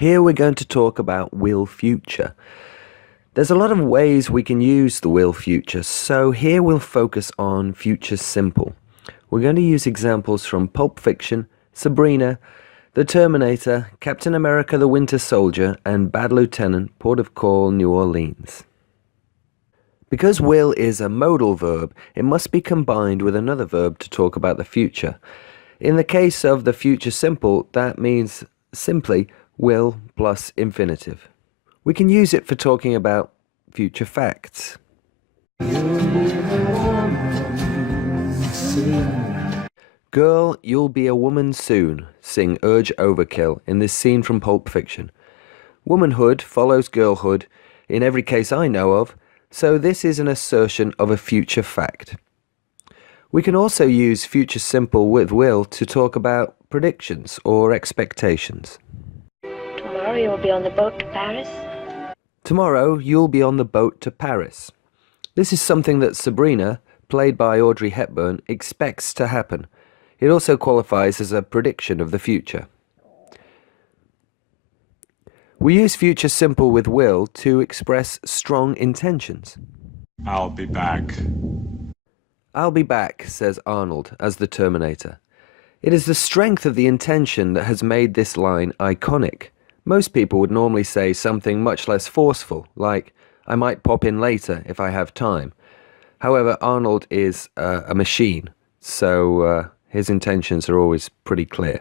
Here we're going to talk about will future. There's a lot of ways we can use the will future, so here we'll focus on future simple. We're going to use examples from Pulp Fiction, Sabrina, The Terminator, Captain America the Winter Soldier, and Bad Lieutenant, Port of Call, New Orleans. Because will is a modal verb, it must be combined with another verb to talk about the future. In the case of the future simple, that means simply will plus infinitive. We can use it for talking about future facts. Girl, you'll be a woman soon, sing Urge Overkill in this scene from Pulp Fiction. Womanhood follows girlhood in every case I know of, so this is an assertion of a future fact. We can also use future simple with will to talk about predictions or expectations. Tomorrow you'll be on the boat to Paris? Tomorrow you'll be on the boat to Paris. This is something that Sabrina, played by Audrey Hepburn, expects to happen. It also qualifies as a prediction of the future. We use future simple with will to express strong intentions. I'll be back. I'll be back, says Arnold as the Terminator. It is the strength of the intention that has made this line iconic. Most people would normally say something much less forceful, like, I might pop in later if I have time. However, Arnold is a machine, so his intentions are always pretty clear.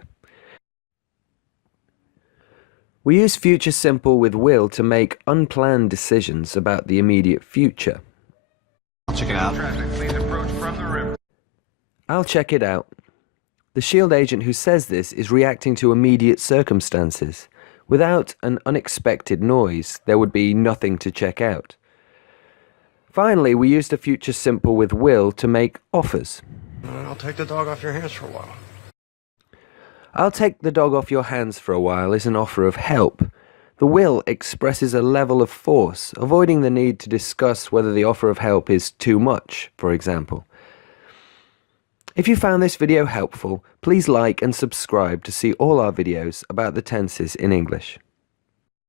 We use future simple with will to make unplanned decisions about the immediate future. I'll check it out. I'll check it out. The SHIELD agent who says this is reacting to immediate circumstances. Without an unexpected noise, there would be nothing to check out. Finally, we used a future simple with will to make offers. I'll take the dog off your hands for a while. I'll take the dog off your hands for a while is an offer of help. The will expresses a level of force, avoiding the need to discuss whether the offer of help is too much, for example. If you found this video helpful, please like and subscribe to see all our videos about the tenses in English.